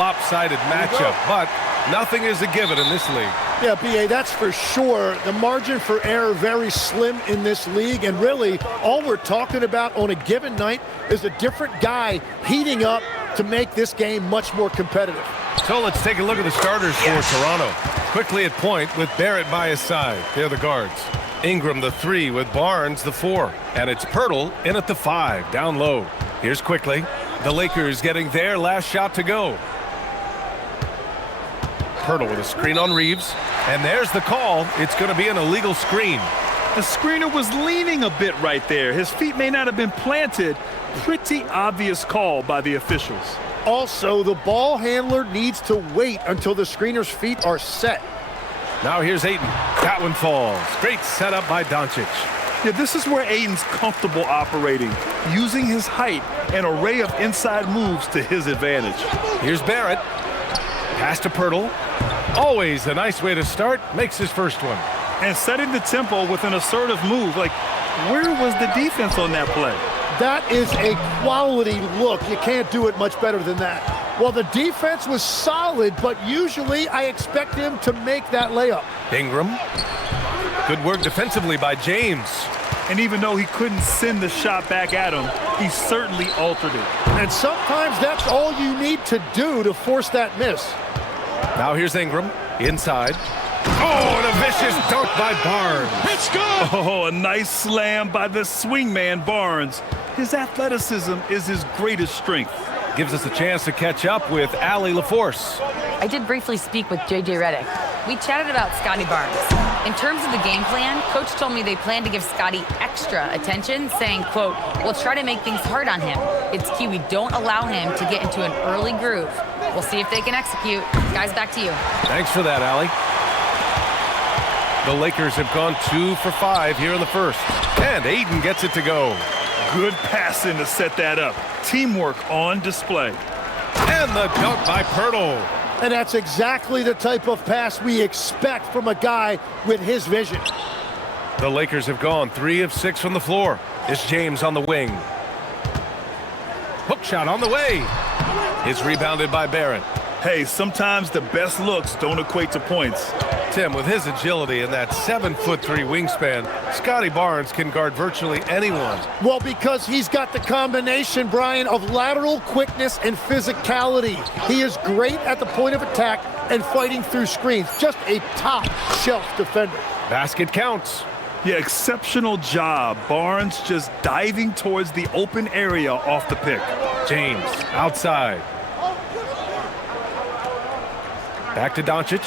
lopsided matchup, but nothing is a given in this league. Yeah, B.A., that's for sure. The margin for error very slim in this league, and really all we're talking about on a given night is a different guy heating up to make this game much more competitive. So let's take a look at the starters for Toronto. Quickly at point with Barrett by his side. They're the guards. Ingram the 3 with Barnes the 4. And it's Pirtle in at the 5, down low. Here's Quickly. The Lakers getting their last shot to go. Pirtle with a screen on Reeves. And there's the call. It's going to be an illegal screen. The screener was leaning a bit right there. His feet may not have been planted. Pretty obvious call by the officials. Also, the ball handler needs to wait until the screener's feet are set. Now here's Ayton. That one falls. Great setup by Doncic. Yeah, this is where Ayton's comfortable operating, using his height and array of inside moves to his advantage. Here's Barrett. Pass to Pirtle. Always a nice way to start. Makes his first one. And setting the tempo with an assertive move. Like, where was the defense on that play? That is a quality look. You can't do it much better than that. Well, the defense was solid, but usually I expect him to make that layup. Ingram. Good work defensively by James. And even though he couldn't send the shot back at him, he certainly altered it. And sometimes that's all you need to do to force that miss. Now here's Ingram. Inside. Oh, and a vicious dunk by Barnes. It's good! Oh, a nice slam by the swingman Barnes. His athleticism is his greatest strength. Gives us a chance to catch up with Allie LaForce. I did briefly speak with J.J. Redick. We chatted about Scotty Barnes. In terms of the game plan, Coach told me they plan to give Scotty extra attention, saying, quote, "We'll try to make things hard on him. It's key we don't allow him to get into an early groove. We'll see if they can execute." Guys, back to you. Thanks for that, Allie. The Lakers have gone 2 for 5 here in the first. And Ayton gets it to go. Good passing to set that up. Teamwork on display. And the dunk by Pirtle. And that's exactly the type of pass we expect from a guy with his vision. The Lakers have gone 3 of 6 from the floor. It's James on the wing. Hook shot on the way. It's rebounded by Barrett. Hey, sometimes the best looks don't equate to points. Tim, with his agility and that 7'3" wingspan, Scotty Barnes can guard virtually anyone. Well, because he's got the combination, Brian, of lateral quickness and physicality. He is great at the point of attack and fighting through screens. Just a top-shelf defender. Basket counts. Yeah, exceptional job. Barnes just diving towards the open area off the pick. James outside. Back to Doncic.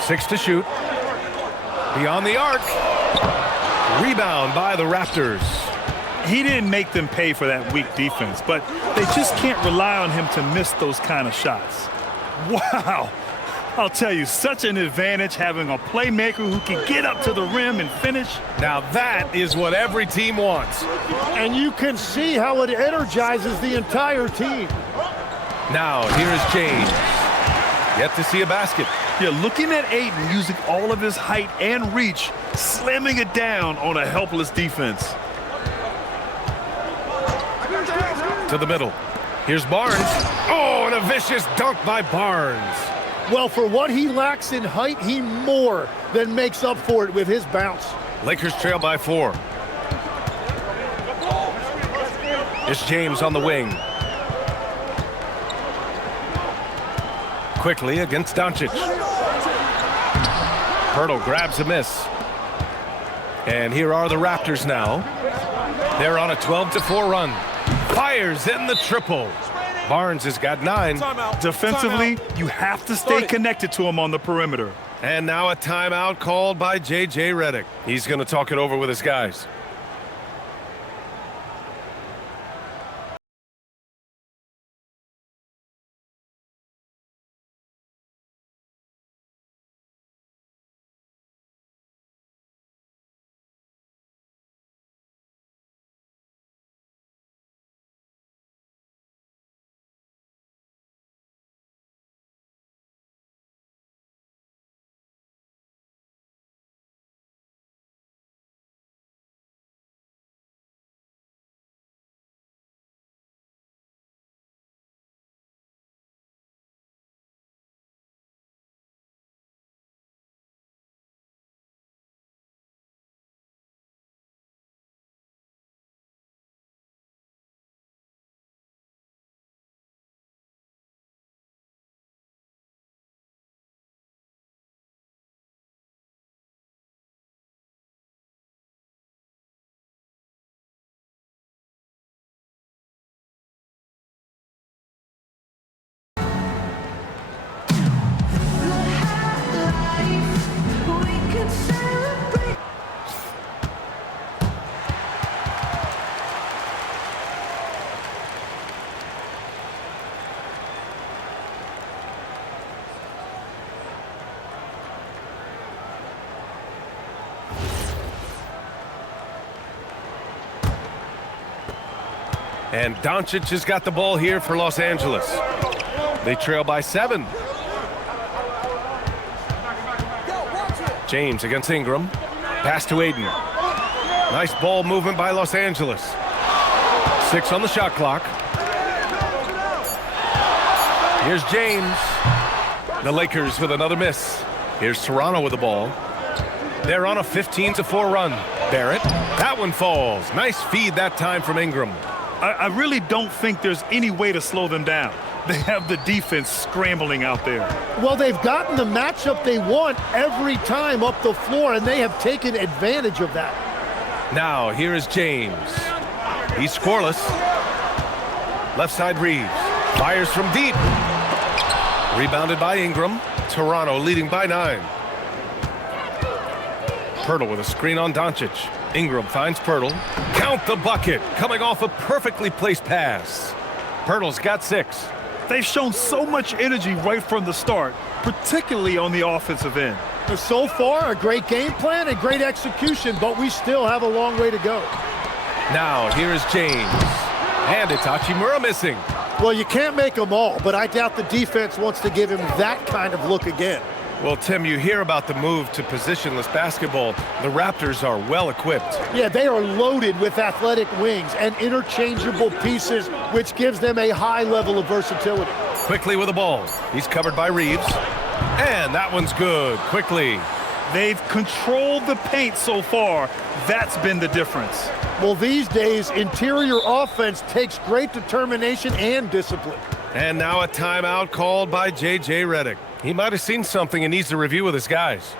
Six to shoot. Beyond the arc. Rebound by the Raptors. He didn't make them pay for that weak defense, but they just can't rely on him to miss those kind of shots. Wow. I'll tell you, such an advantage having a playmaker who can get up to the rim and finish. Now that is what every team wants. And you can see how it energizes the entire team. Now here is James. Yet to see a basket. Yeah, looking at Ayton using all of his height and reach, slamming it down on a helpless defense. To the middle. Here's Barnes. Oh, and a vicious dunk by Barnes. Well, for what he lacks in height, he more than makes up for it with his bounce. Lakers trail by 4. It's James on the wing. Quickly against Doncic. Pirtle grabs a miss. And here are the Raptors now. They're on a 12-4 run. Fires in the triple. Barnes has got 9. Defensively, you have to stay connected to him on the perimeter. And now a timeout called by J.J. Redick. He's going to talk it over with his guys. And Doncic has got the ball here for Los Angeles. They trail by 7. James against Ingram. Pass to Aiden. Nice ball movement by Los Angeles. 6 on the shot clock. Here's James. The Lakers with another miss. Here's Toronto with the ball. They're on a 15-4 run. Barrett. That one falls. Nice feed that time from Ingram. I really don't think there's any way to slow them down. They have the defense scrambling out there. Well, they've gotten the matchup they want every time up the floor, and they have taken advantage of that. Now, here is James. He's scoreless. Left side Reeves. Fires from deep. Rebounded by Ingram. Toronto leading by 9. Pirtle with a screen on Doncic. Ingram finds Pirtle. Count the bucket. Coming off a perfectly placed pass. Pirtle's got 6. They've shown so much energy right from the start, particularly on the offensive end. So far, a great game plan and great execution, but we still have a long way to go. Now, here is James. And it's Hachimura missing. Well, you can't make them all, but I doubt the defense wants to give him that kind of look again. Well, Tim, you hear about the move to positionless basketball. The Raptors are well equipped. Yeah, they are loaded with athletic wings and interchangeable pieces, which gives them a high level of versatility. Quickly with the ball. He's covered by Reeves. And that one's good. Quickly. They've controlled the paint so far. That's been the difference. Well, these days, interior offense takes great determination and discipline. And now a timeout called by J.J. Redick. He might have seen something and needs to review with his guys.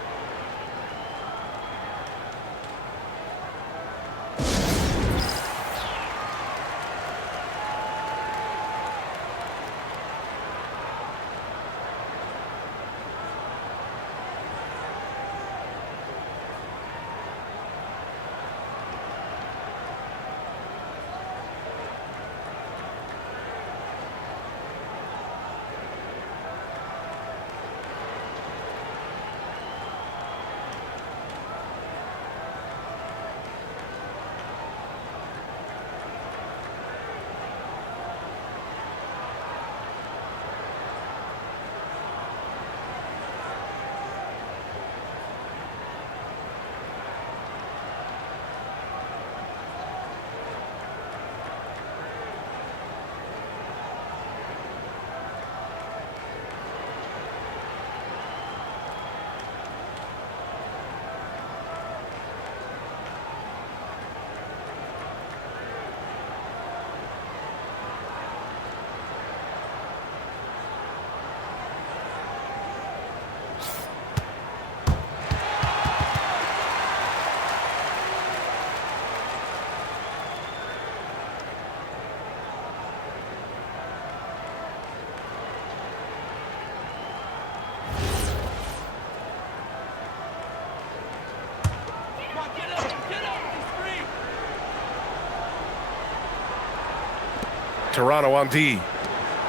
Toronto on D.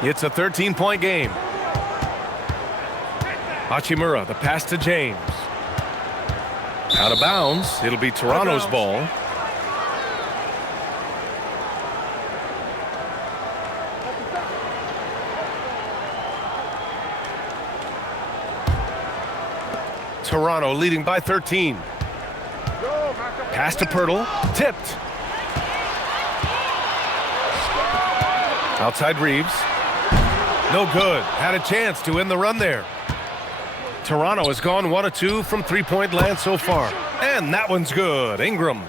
It's a 13-point game. Hachimura, the pass to James. Out of bounds. It'll be Toronto's ball. Toronto leading by 13. Pass to Pirtle. Tipped. Outside Reeves. No good. Had a chance to end the run there. Toronto has gone 1 of 2 from three-point land so far. And that one's good. Ingram.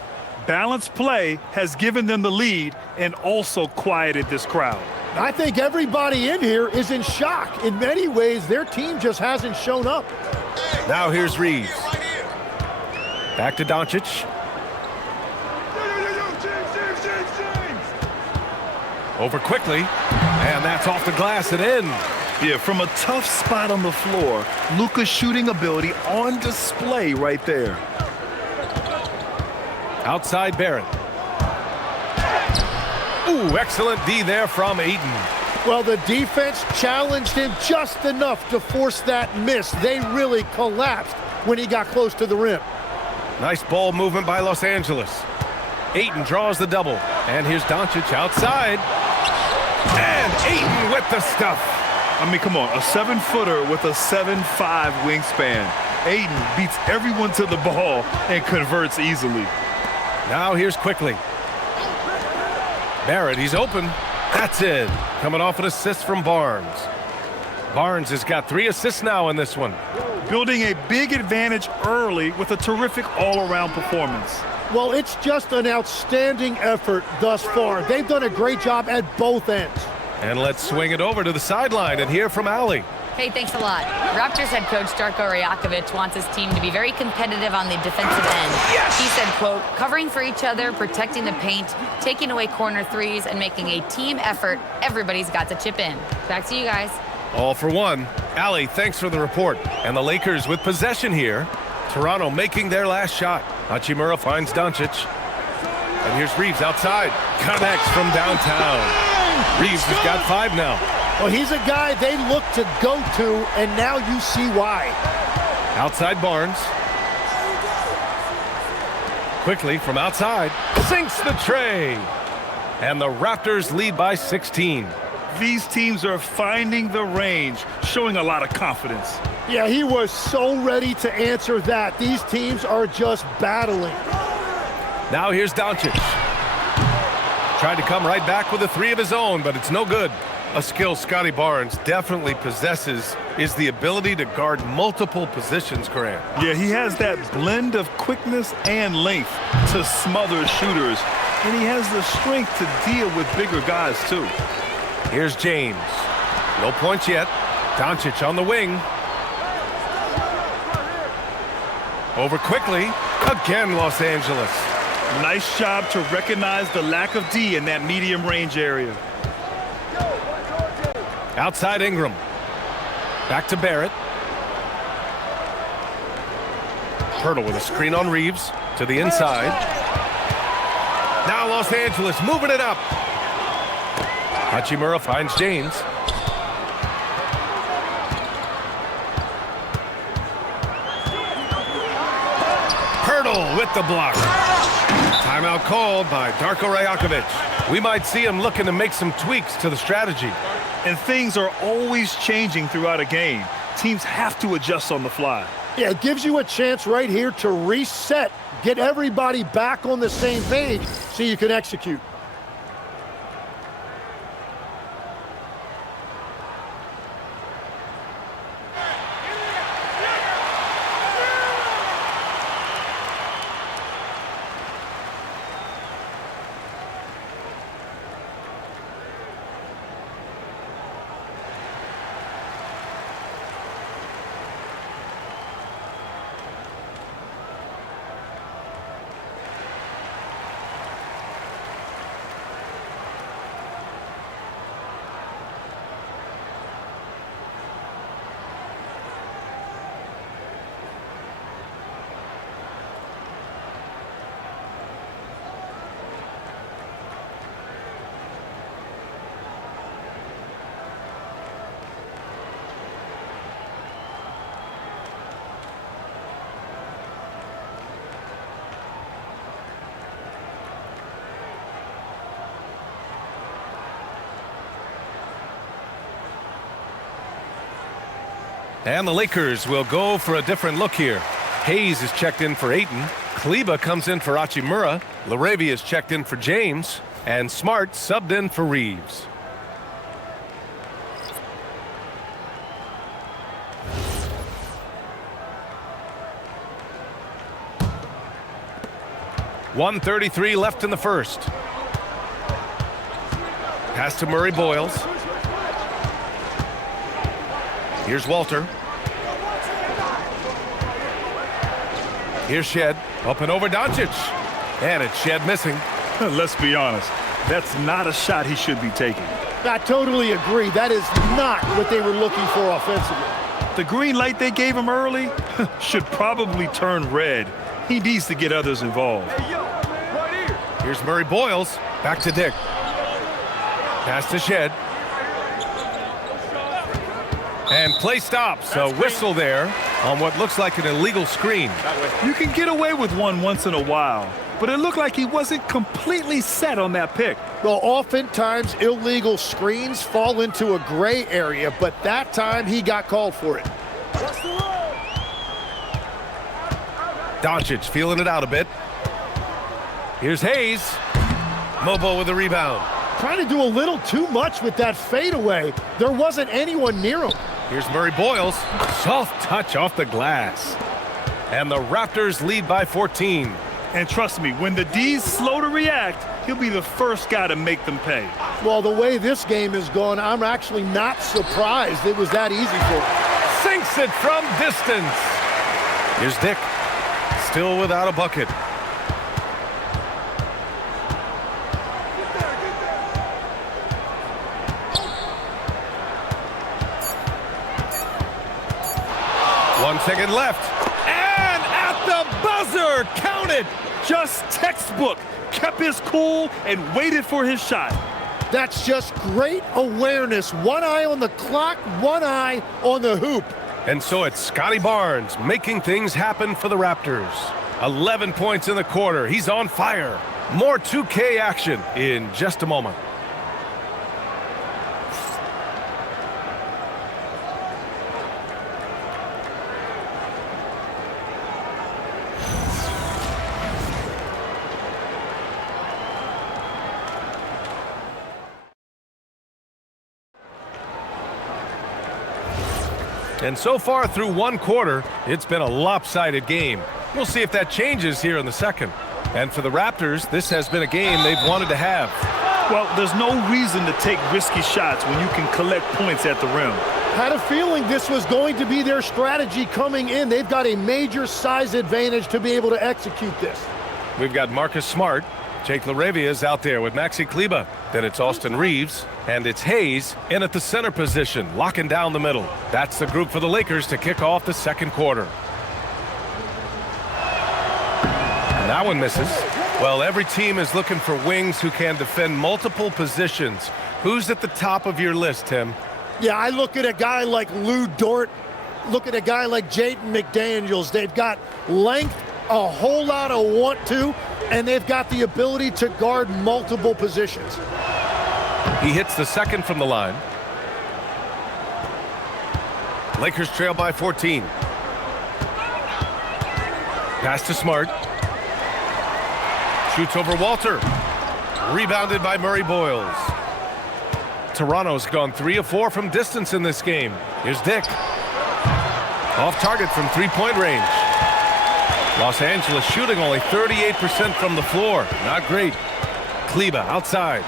Balanced play has given them the lead and also quieted this crowd. I think everybody in here is in shock. In many ways, their team just hasn't shown up. Now here's Reeves. Back to Doncic. Over quickly, and that's off the glass and in. Yeah, from a tough spot on the floor, Luka's shooting ability on display right there. Outside Barrett. Ooh, excellent D there from Ayton. Well, the defense challenged him just enough to force that miss. They really collapsed when he got close to the rim. Nice ball movement by Los Angeles. Ayton draws the double. And here's Doncic outside. And Ayton with the stuff. I mean, come on, a 7-footer with a 7'5" wingspan. Ayton beats everyone to the ball and converts easily. Now here's Quickly. Barrett, he's open. That's it. Coming off an assist from Barnes. Barnes has got 3 assists now in this one. Building a big advantage early with a terrific all-around performance. Well, it's just an outstanding effort thus far. They've done a great job at both ends. And let's swing it over to the sideline and hear from Allie. Hey, thanks a lot. Raptors head coach Darko Rajakovic wants his team to be very competitive on the defensive end. Yes! He said, quote, covering for each other, protecting the paint, taking away corner threes, and making a team effort. Everybody's got to chip in. Back to you guys. All for one. Allie, thanks for the report. And the Lakers with possession here. Toronto making their last shot. Hachimura finds Doncic. And here's Reeves outside. Connects from downtown. Reeves has got 5 now. Well, he's a guy they look to go to, and now you see why. Outside Barnes. Quickly from outside. Sinks the tray. And the Raptors lead by 16. These teams are finding the range, showing a lot of confidence. Yeah, he was so ready to answer that. These teams are just battling. Now here's Doncic. Tried to come right back with a 3 of his own, but it's no good. A skill Scotty Barnes definitely possesses is the ability to guard multiple positions, Grant. Yeah, he has that blend of quickness and length to smother shooters, and he has the strength to deal with bigger guys, too. Here's James. No points yet. Doncic on the wing. Over Quickly. Again, Los Angeles. Nice job to recognize the lack of D in that medium range area. Outside Ingram. Back to Barrett. Pirtle with a screen on Reeves. To the inside. Now Los Angeles moving it up. Hachimura finds James. Pirtle with the block. Timeout called by Darko Rajakovic. We might see him looking to make some tweaks to the strategy. And things are always changing throughout a game. Teams have to adjust on the fly. Yeah, it gives you a chance right here to reset, get everybody back on the same page so you can execute. And the Lakers will go for a different look here. Hayes is checked in for Ayton. Kleba comes in for Hachimura. LaRavia is checked in for James. And Smart subbed in for Reeves. .133 left in the first. Pass to Murray Boyles. Here's Walter. Here's Shed. Up and over Doncic. And it's Shed missing. Let's be honest. That's not a shot he should be taking. I totally agree. That is not what they were looking for offensively. The green light they gave him early should probably turn red. He needs to get others involved. Here's Murray Boyles. Back to Dick. Pass to Shed. And play stops. A whistle there on what looks like an illegal screen. You can get away with one once in a while, but it looked like he wasn't completely set on that pick. Well, oftentimes illegal screens fall into a gray area, but that time he got called for it. Doncic feeling it out a bit. Here's Hayes. Mobo with the rebound. Trying to do a little too much with that fadeaway. There wasn't anyone near him. Here's Murray Boyles. Soft touch off the glass. And the Raptors lead by 14. And trust me, when the D's slow to react, he'll be the first guy to make them pay. Well, the way this game is going, I'm actually not surprised it was that easy for him. Sinks it from distance. Here's Dick. Still without a bucket. One second left. And at the buzzer, count it. Just textbook. Kept his cool and waited for his shot. That's just great awareness. One eye on the clock, one eye on the hoop. And so it's Scotty Barnes making things happen for the Raptors. 11 points in the quarter. He's on fire. More 2K action in just a moment. And so far through one quarter, it's been a lopsided game. We'll see if that changes here in the second. And for the Raptors, this has been a game they've wanted to have. Well, there's no reason to take risky shots when you can collect points at the rim. Had a feeling this was going to be their strategy coming in. They've got a major size advantage to be able to execute this. We've got Marcus Smart. Jake LaRavia is out there with Maxi Kleber. Then it's Austin Reeves. And it's Hayes in at the center position, locking down the middle. That's the group for the Lakers to kick off the second quarter. And that one misses. Well, every team is looking for wings who can defend multiple positions. Who's at the top of your list, Tim? Yeah, I look at a guy like Lou Dort. Look at a guy like Jaden McDaniels. They've got length, a whole lot of want to, and they've got the ability to guard multiple positions. He hits the second from the line. Lakers trail by 14. Pass to Smart. Shoots over Walter. Rebounded by Murray Boyles. Toronto's gone 3 of 4 from distance in this game. Here's Dick. Off target from three-point range. Los Angeles shooting only 38% from the floor. Not great. Kleber outside.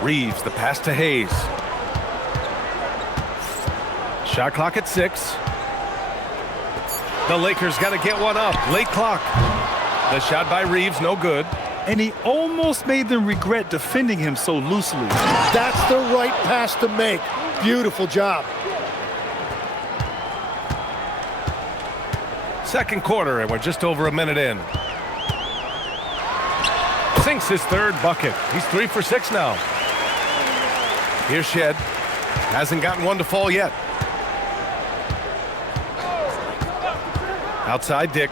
Reeves, the pass to Hayes. Shot clock at 6. The Lakers got to get one up. Late clock. The shot by Reeves, no good. And he almost made them regret defending him so loosely. That's the right pass to make. Beautiful job. Second quarter, and we're just over a minute in. Sinks his third bucket. He's 3 for 6 now. Here's Shed. Hasn't gotten one to fall yet. Outside Dick.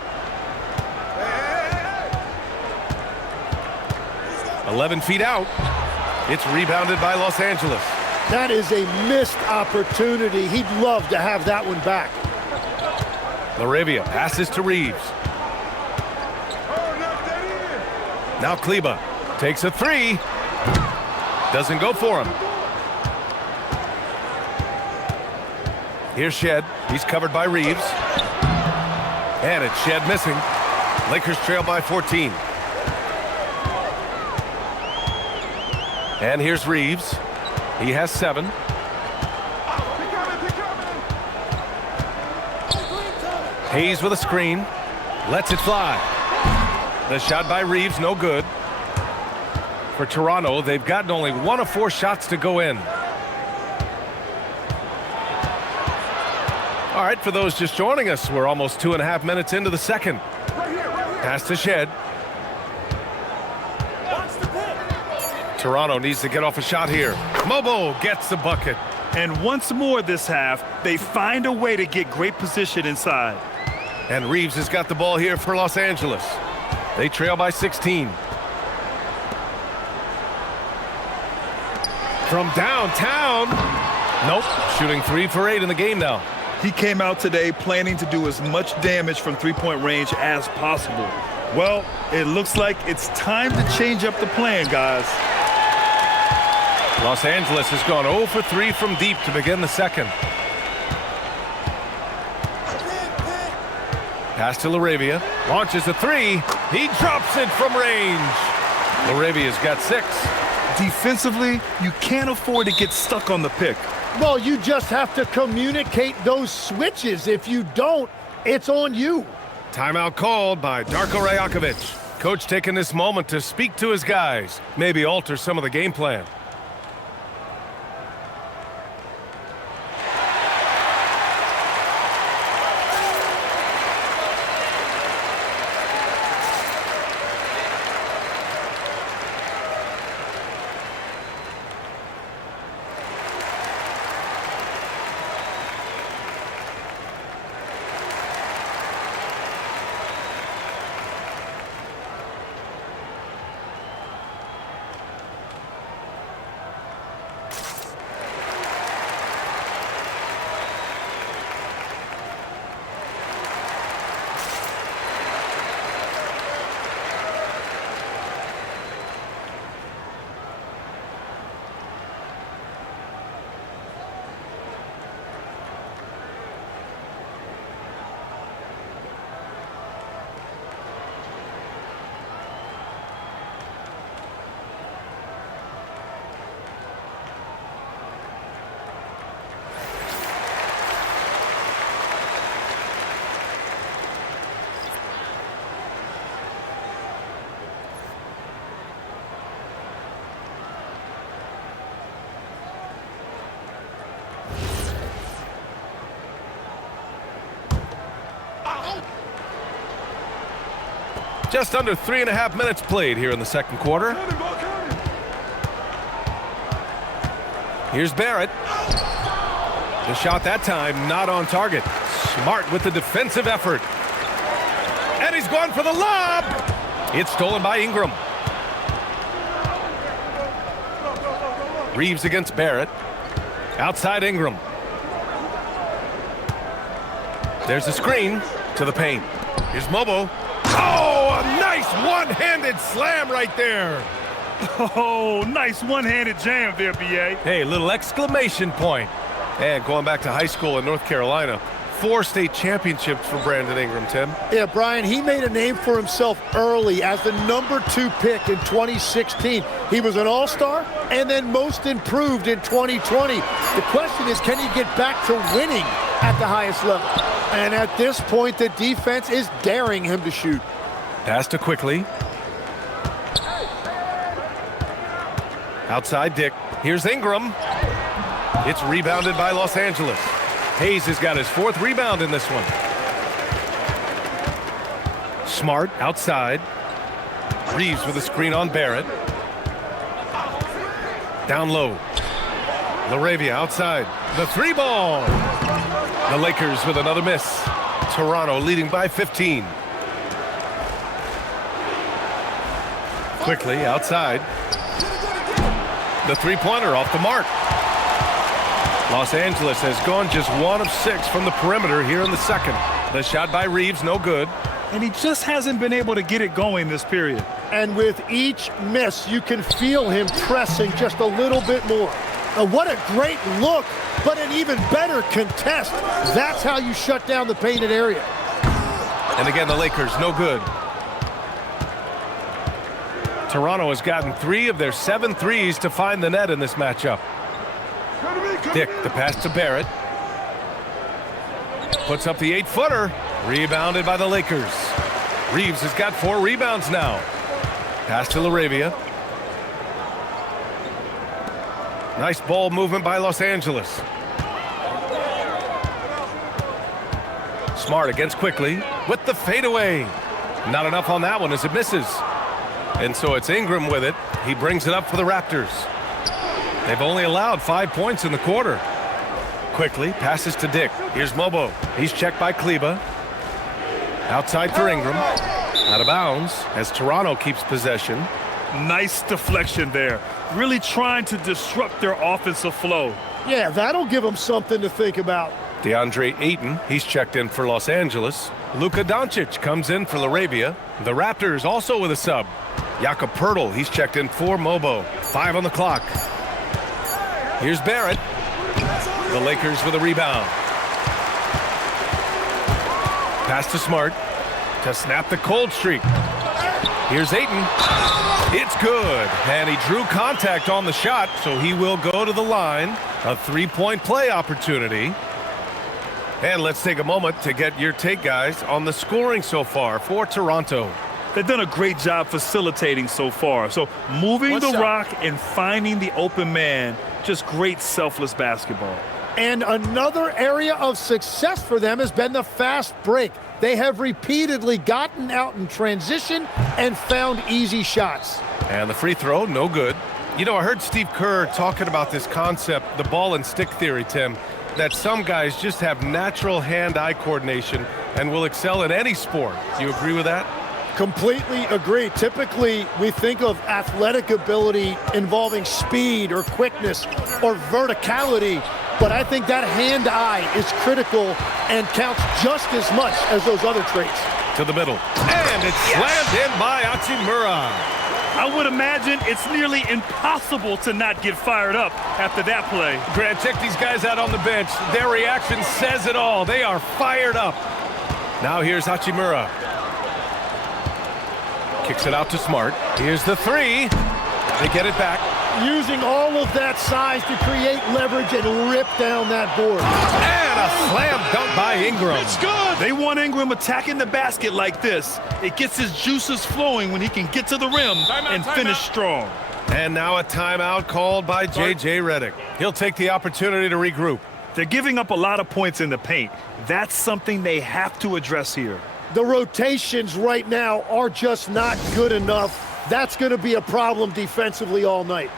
11 feet out. It's rebounded by Los Angeles. That is a missed opportunity. He'd love to have that one back. LaRavia passes to Reeves. Now Kleber takes a 3. Doesn't go for him. Here's Shed. He's covered by Reeves. And it's Shed missing. Lakers trail by 14. And here's Reeves. He has 7. Hayes with a screen. Lets it fly. The shot by Reeves, no good. For Toronto, they've gotten only 1 of 4 shots to go in. All right, for those just joining us, we're almost 2.5 minutes into the second. Pass to Shed. Toronto needs to get off a shot here. Mobo gets the bucket. And once more this half, they find a way to get great position inside. And Reeves has got the ball here for Los Angeles. They trail by 16. From downtown. Nope. Shooting 3 for 8 in the game now. He came out today planning to do as much damage from three-point range as possible. Well, it looks like it's time to change up the plan, guys. Los Angeles has gone 0 for 3 from deep to begin the second. Pass to LaRavia. Launches a 3. He drops it from range. LaRavia's got 6. Defensively, you can't afford to get stuck on the pick. Well, you just have to communicate those switches. If you don't, it's on you. Timeout called by Darko Rajakovic. Coach taking this moment to speak to his guys. Maybe alter some of the game plan. Just under 3.5 minutes played here in the second quarter. Here's Barrett. The shot that time not on target. Smart with the defensive effort. And he's gone for the lob. It's stolen by Ingram. Reeves against Barrett. Outside Ingram. There's a screen to the paint. Here's Mobo. Oh, a nice one-handed slam right there. Oh, nice one-handed jam there, B.A. Hey, little exclamation point. And going back to high school in North Carolina, 4 state championships for Brandon Ingram, Tim. Yeah, Brian, he made a name for himself early as the number 2 pick in 2016. He was an all-star and then most improved in 2020. The question is, can he get back to winning at the highest level? And at this point, the defense is daring him to shoot. Pass to Quickly. Outside Dick. Here's Ingram. It's rebounded by Los Angeles. Hayes has got his 4th rebound in this one. Smart outside. Reeves with a screen on Barrett. Down low. LaRavia outside. The 3-ball. The Lakers with another miss. Toronto leading by 15. Quickly outside. The 3-pointer off the mark. Los Angeles has gone just 1 of 6 from the perimeter here in the second. The shot by Reeves, no good. And he just hasn't been able to get it going this period. And with each miss, you can feel him pressing just a little bit more. What a great look, but an even better contest. That's how you shut down the painted area. And again, the Lakers, no good. Toronto has gotten 3 of their 7 threes to find the net in this matchup. Dick, the pass to Barrett. Puts up the 8-footer. Rebounded by the Lakers. Reeves has got 4 rebounds now. Pass to LaRavia. Nice ball movement by Los Angeles. Smart against Quickly with the fadeaway. Not enough on that one as it misses. And so it's Ingram with it. He brings it up for the Raptors. They've only allowed 5 points in the quarter. Quickly passes to Dick. Here's Mobo. He's checked by Kleba. Outside for Ingram. Out of bounds as Toronto keeps possession. Nice deflection there. Really trying to disrupt their offensive flow. Yeah, that'll give them something to think about. DeAndre Ayton, he's checked in for Los Angeles. Luka Doncic comes in for LaRavia. The Raptors also with a sub. Jakob Poeltl, he's checked in for Mobo. 5 on the clock. Here's Barrett. The Lakers with a rebound. Pass to Smart to snap the cold streak. Here's Ayton. It's good. And he drew contact on the shot, so he will go to the line. A 3-point play opportunity. And let's take a moment to get your take, guys, on the scoring so far for Toronto. They've done a great job facilitating so far. So moving the rock and finding the open man, just great selfless basketball. And another area of success for them has been the fast break. They have repeatedly gotten out in transition and found easy shots. And the free throw, no good. You know, I heard Steve Kerr talking about this concept, the ball and stick theory, Tim, that some guys just have natural hand-eye coordination and will excel in any sport. Do you agree with that? Completely agree. Typically, we think of athletic ability involving speed or quickness or verticality, but I think that hand-eye is critical and counts just as much as those other traits. To the middle. And it's slammed in by Hachimura. I would imagine it's nearly impossible to not get fired up after that play. Grant, check these guys out on the bench. Their reaction says it all. They are fired up. Now here's Hachimura. Kicks it out to Smart. Here's the three. They get it back. Using all of that size to create leverage and rip down that board. And a slam dunk by Ingram. It's good. They want Ingram attacking the basket like this. It gets his juices flowing when he can get to the rim and finish strong. And now a timeout called by J.J. Redick. He'll take the opportunity to regroup. They're giving up a lot of points in the paint. That's something they have to address here. The rotations right now are just not good enough. That's going to be a problem defensively all night.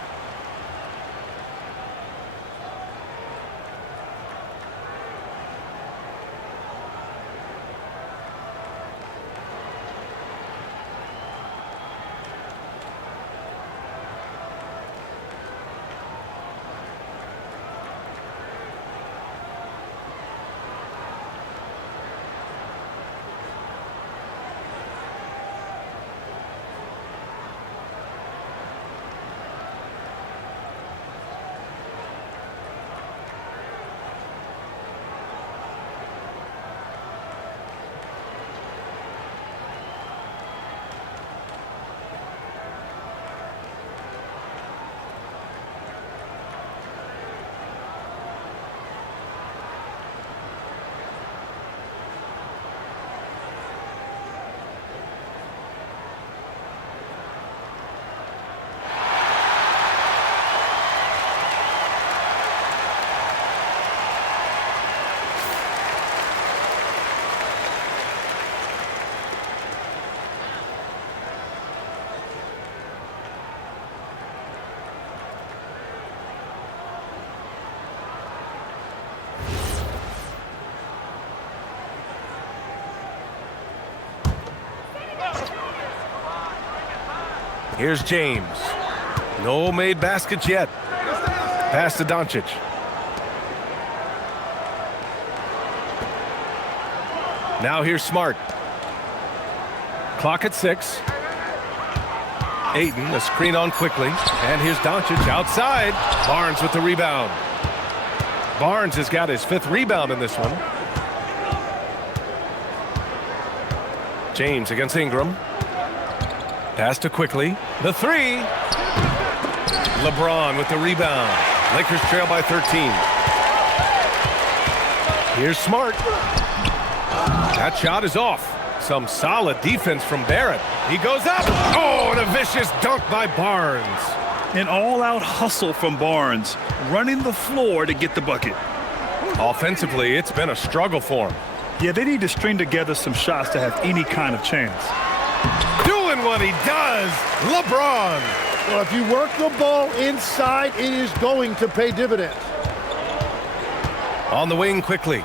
Here's James. No made baskets yet. Pass to Doncic. Now here's Smart. Clock at 6. Ayton, the screen on quickly. And here's Doncic outside. Barnes with the rebound. Barnes has got his 5th rebound in this one. James against Ingram. Pass to quickly. The 3. LeBron with the rebound. Lakers trail by 13. Here's Smart. That shot is off. Some solid defense from Barrett. He goes up. Oh, and a vicious dunk by Barnes. An all-out hustle from Barnes, running the floor to get the bucket. Offensively, it's been a struggle for him. Yeah, they need to string together some shots to have any kind of chance. Doing what he does, LeBron. Well, if you work the ball inside, it is going to pay dividends. On the wing quickly.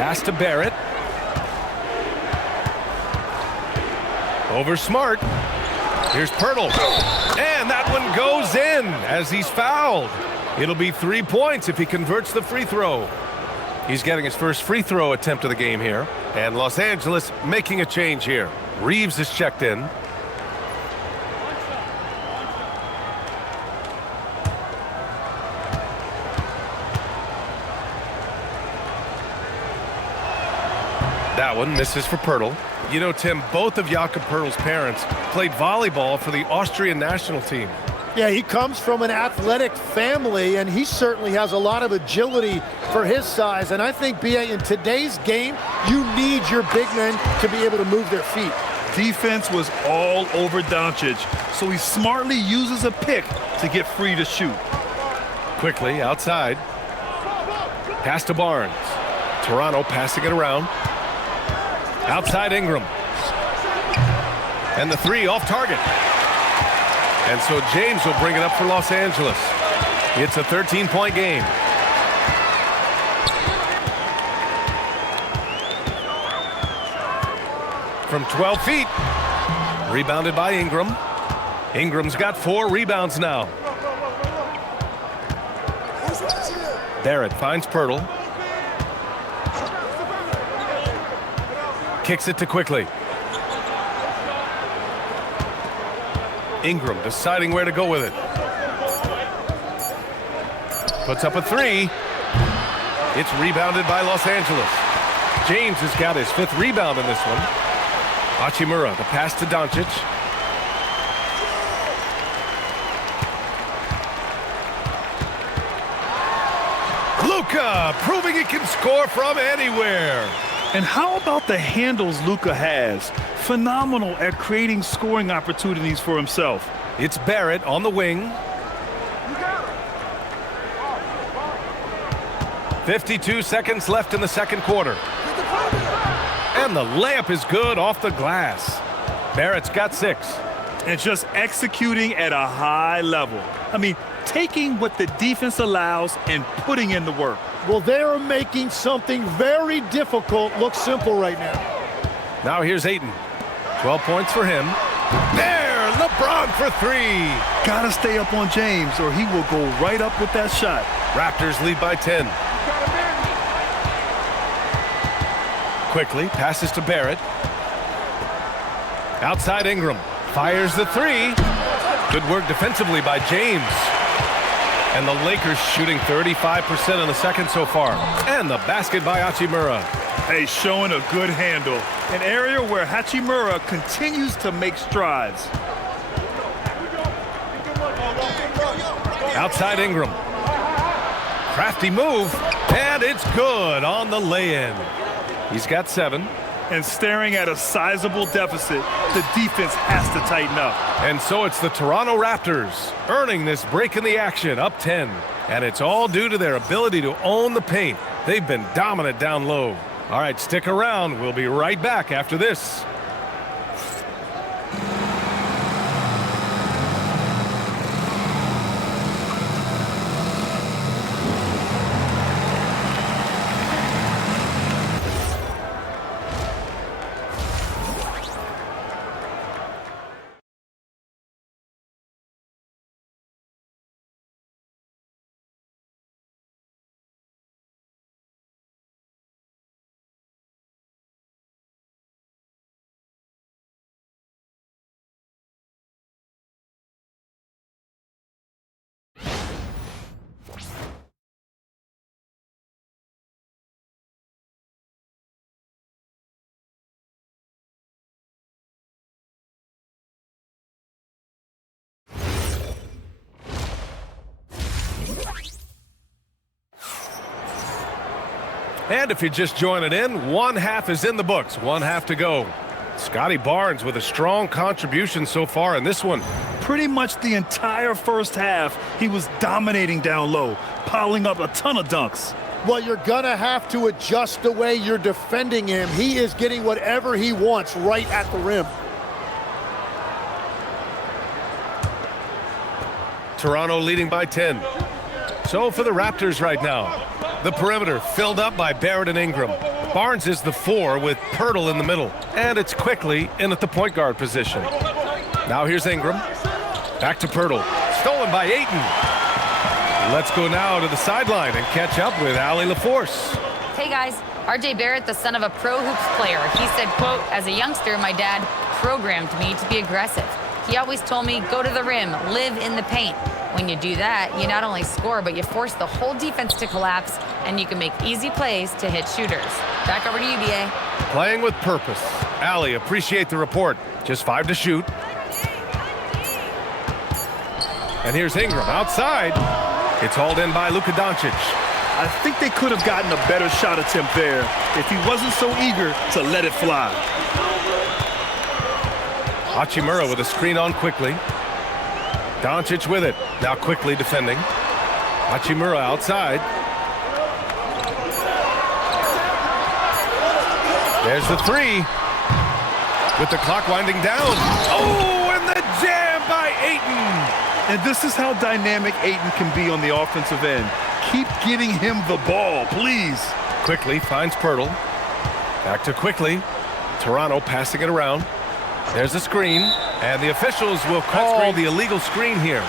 Pass to Barrett. Over Smart. Here's Pirtle. And that one goes in as he's fouled. It'll be 3 points if he converts the free throw. He's getting his first free throw attempt of the game here. And Los Angeles making a change here. Reeves is checked in. That one misses for Pirtle. You know, Tim, both of Jakob Pirtle's parents played volleyball for the Austrian national team. Yeah, he comes from an athletic family, and he certainly has a lot of agility for his size. And I think, B.A., in today's game, you need your big men to be able to move their feet. Defense was all over Doncic, so he smartly uses a pick to get free to shoot. Quickly outside. Pass to Barnes. Toronto passing it around. Outside Ingram. And the three off target. And so James will bring it up for Los Angeles. It's a 13-point game. From 12 feet. Rebounded by Ingram. Ingram's got 4 rebounds now. Barrett finds Pirtle. Kicks it to Quickly. Ingram deciding where to go with it. Puts up a 3. It's rebounded by Los Angeles. James has got his 5th rebound in this one. Hachimura, the pass to Doncic. Luka proving he can score from anywhere. And how about the handles Luka has? Phenomenal at creating scoring opportunities for himself. It's Barrett on the wing. 52 seconds left in the second quarter. And the layup is good off the glass. Barrett's got 6. And just executing at a high level. I mean, taking what the defense allows and putting in the work. Well, they're making something very difficult look simple right now. Now here's Ayton. 12 points for him. There, LeBron for 3. Gotta stay up on James or he will go right up with that shot. Raptors lead by 10. Quickly passes to Barrett. Outside Ingram. Fires the 3. Good work defensively by James. And the Lakers shooting 35% in the second so far. And the basket by Hachimura. Hey, showing a good handle. An area where Hachimura continues to make strides. Outside Ingram. Crafty move. And it's good on the lay-in. He's got 7. And staring at a sizable deficit, the defense has to tighten up. And so it's the Toronto Raptors earning this break in the action, up 10. And it's all due to their ability to own the paint. They've been dominant down low. All right, stick around. We'll be right back after this. And if you're just joining in, one half is in the books, one half to go. Scotty Barnes with a strong contribution so far in this one. Pretty much the entire first half, he was dominating down low, piling up a ton of dunks. Well, you're going to have to adjust the way you're defending him. He is getting whatever he wants right at the rim. Toronto leading by 10. So for the Raptors right now, the perimeter filled up by Barrett and Ingram. Barnes is the 4 with Pirtle in the middle. And it's quickly in at the point guard position. Now here's Ingram. Back to Pirtle. Stolen by Ayton. Let's go now to the sideline and catch up with Allie LaForce. Hey guys, RJ Barrett, the son of a pro hoops player. He said, quote, as a youngster, my dad programmed me to be aggressive. He always told me, go to the rim, live in the paint. When you do that, you not only score, but you force the whole defense to collapse, and you can make easy plays to hit shooters. Back over to you, BA. Playing with purpose. Allie, appreciate the report. Just 5 to shoot. And here's Ingram outside. It's hauled in by Luka Doncic. I think they could have gotten a better shot attempt there if he wasn't so eager to let it fly. Hachimura with a screen on quickly. Doncic with it. Now quickly defending. Hachimura outside. There's the 3. With the clock winding down. Oh, and the jam by Ayton. And this is how dynamic Ayton can be on the offensive end. Keep getting him the ball, please. Quickly finds Pirtle. Back to quickly. Toronto passing it around. There's a screen, and the officials will call the illegal screen here.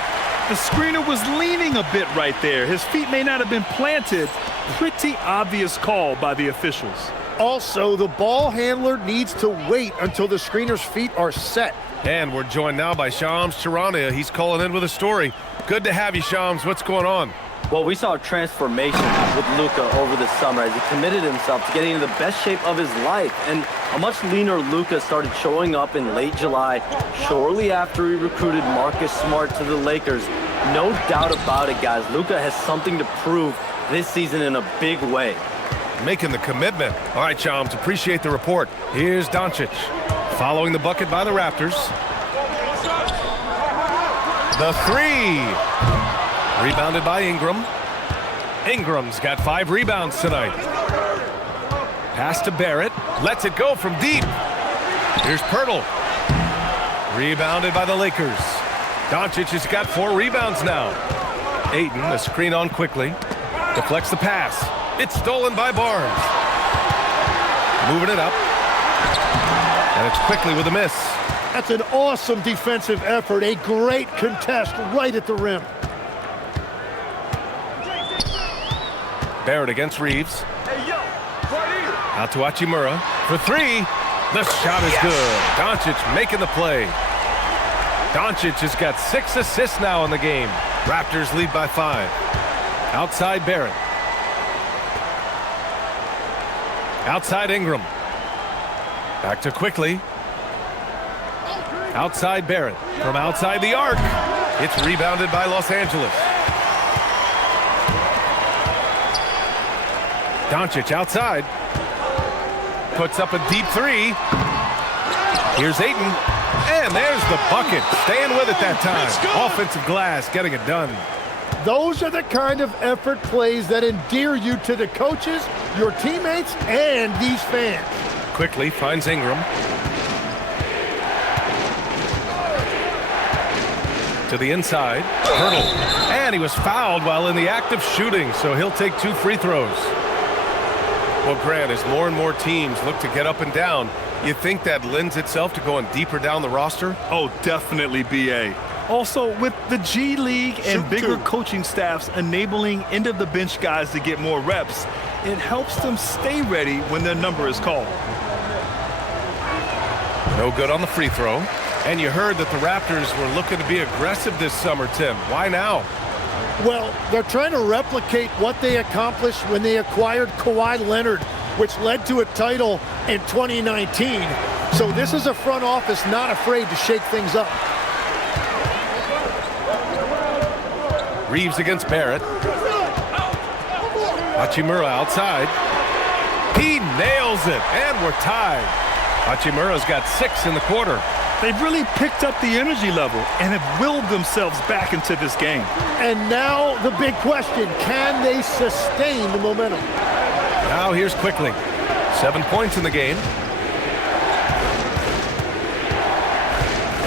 The screener was leaning a bit right there. His feet may not have been planted. Pretty obvious call by the officials. Also, the ball handler needs to wait until the screener's feet are set. And we're joined now by Shams Charania. He's calling in with a story. Good to have you, Shams. What's going on? Well, we saw a transformation with Luka over the summer as he committed himself to getting into the best shape of his life. And a much leaner Luka started showing up in late July, shortly after he recruited Marcus Smart to the Lakers. No doubt about it, guys. Luka has something to prove this season in a big way. Making the commitment. All right, Shams, appreciate the report. Here's Doncic. Following the bucket by the Raptors. The 3. Rebounded by Ingram. Ingram's got 5 rebounds tonight. Pass to Barrett. Lets it go from deep. Here's Pirtle. Rebounded by the Lakers. Doncic has got 4 rebounds now. Ayton, a screen on quickly. Deflects the pass. It's stolen by Barnes. Moving it up. And it's quickly with a miss. That's an awesome defensive effort. A great contest right at the rim. Barrett against Reeves. Out to Hachimura for 3. The shot is good. Doncic making the play. Doncic has got 6 assists now in the game. Raptors lead by 5. Outside Barrett. Outside Ingram. Back to quickly. Outside Barrett. From outside the arc. It's rebounded by Los Angeles. Doncic outside. Puts up a deep 3. Here's Ayton. And there's the bucket. Staying with it that time. Offensive glass getting it done. Those are the kind of effort plays that endear you to the coaches, your teammates, and these fans. Quickly finds Ingram. To the inside. Pirtle. And he was fouled while in the act of shooting, so he'll take 2 free throws. Well, Grant, as more and more teams look to get up and down, you think that lends itself to going deeper down the roster? Oh, definitely, BA. Also, with the G League and bigger coaching staffs enabling end-of-the-bench guys to get more reps, it helps them stay ready when their number is called. No good on the free throw. And you heard that the Raptors were looking to be aggressive this summer, Tim. Why now? Well, they're trying to replicate what they accomplished when they acquired Kawhi Leonard, which led to a title in 2019. So this is a front office not afraid to shake things up. Reeves against Barrett. Hachimura outside. He nails it, and we're tied. Hachimura's got 6 in the quarter. They've really picked up the energy level and have willed themselves back into this game. And now the big question, can they sustain the momentum? Now here's quickly. 7 points in the game.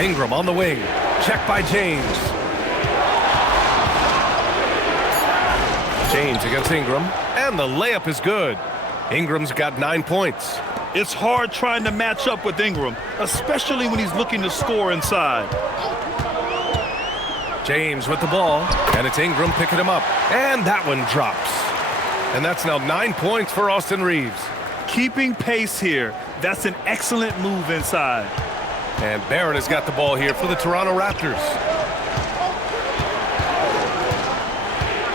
Ingram on the wing. Check by James. James against Ingram. And the layup is good. Ingram's got 9 points. It's hard trying to match up with Ingram, especially when he's looking to score inside. James with the ball, and it's Ingram picking him up. And that one drops. And that's now 9 points for Austin Reeves. Keeping pace here. That's an excellent move inside. And Barrett has got the ball here for the Toronto Raptors.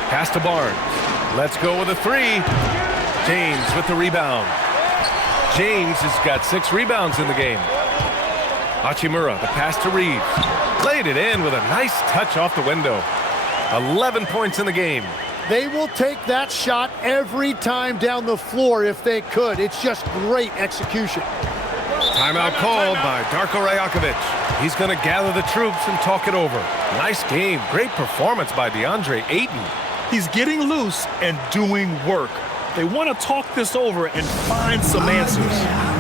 Pass to Barnes. Let's go with a three. James with the rebound. James has got 6 rebounds in the game. Hachimura, the pass to Reeves. Laid it in with a nice touch off the window. 11 points in the game. They will take that shot every time down the floor if they could. It's just great execution. Timeout called by Darko Rajakovic. He's going to gather the troops and talk it over. Nice game. Great performance by DeAndre Ayton. He's getting loose and doing work. They want to talk this over and find some answers.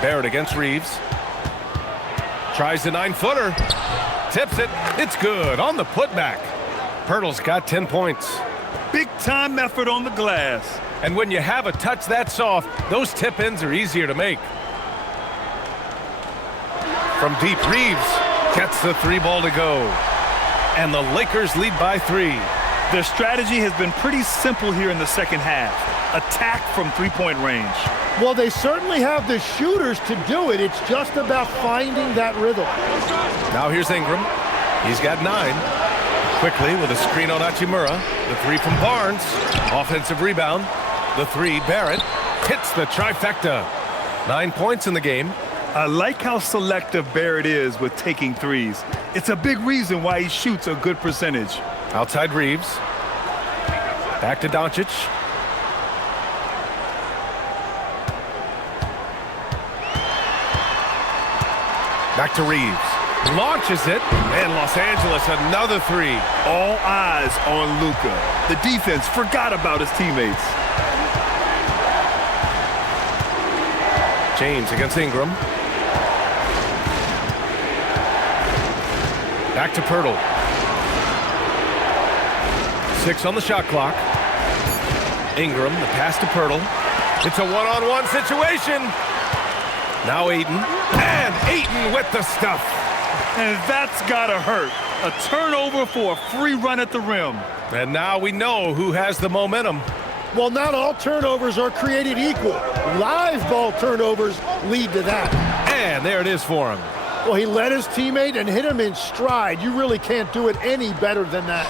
Barrett against Reeves. Tries the 9-footer. Tips it. It's good on the putback. Pirtle's got 10 points. Big time effort on the glass. And when you have a touch that soft, those tip-ins are easier to make. From deep, Reeves gets the 3 ball to go. And the Lakers lead by 3. Their strategy has been pretty simple here in the second half. Attack from 3-point range. Well, they certainly have the shooters to do it. It's just about finding that rhythm. Now here's Ingram. He's got 9. Quickly with a screen on Hachimura. The 3 from Barnes. Offensive rebound. The 3, Barrett. Hits the trifecta. 9 points in the game. I like how selective Barrett is with taking threes. It's a big reason why he shoots a good percentage. Outside Reeves. Back to Doncic. Back to Reeves. Launches it. And Los Angeles another 3. All eyes on Luka. The defense forgot about his teammates. James against Ingram. Back to Pirtle. 6 on the shot clock. Ingram, the pass to Pirtle. It's a one-on-one situation. Now Ayton. And Ayton with the stuff. And that's gotta hurt. A turnover for a free run at the rim. And now we know who has the momentum. Well, not all turnovers are created equal. Live ball turnovers lead to that. And there it is for him. Well, he led his teammate and hit him in stride. You really can't do it any better than that.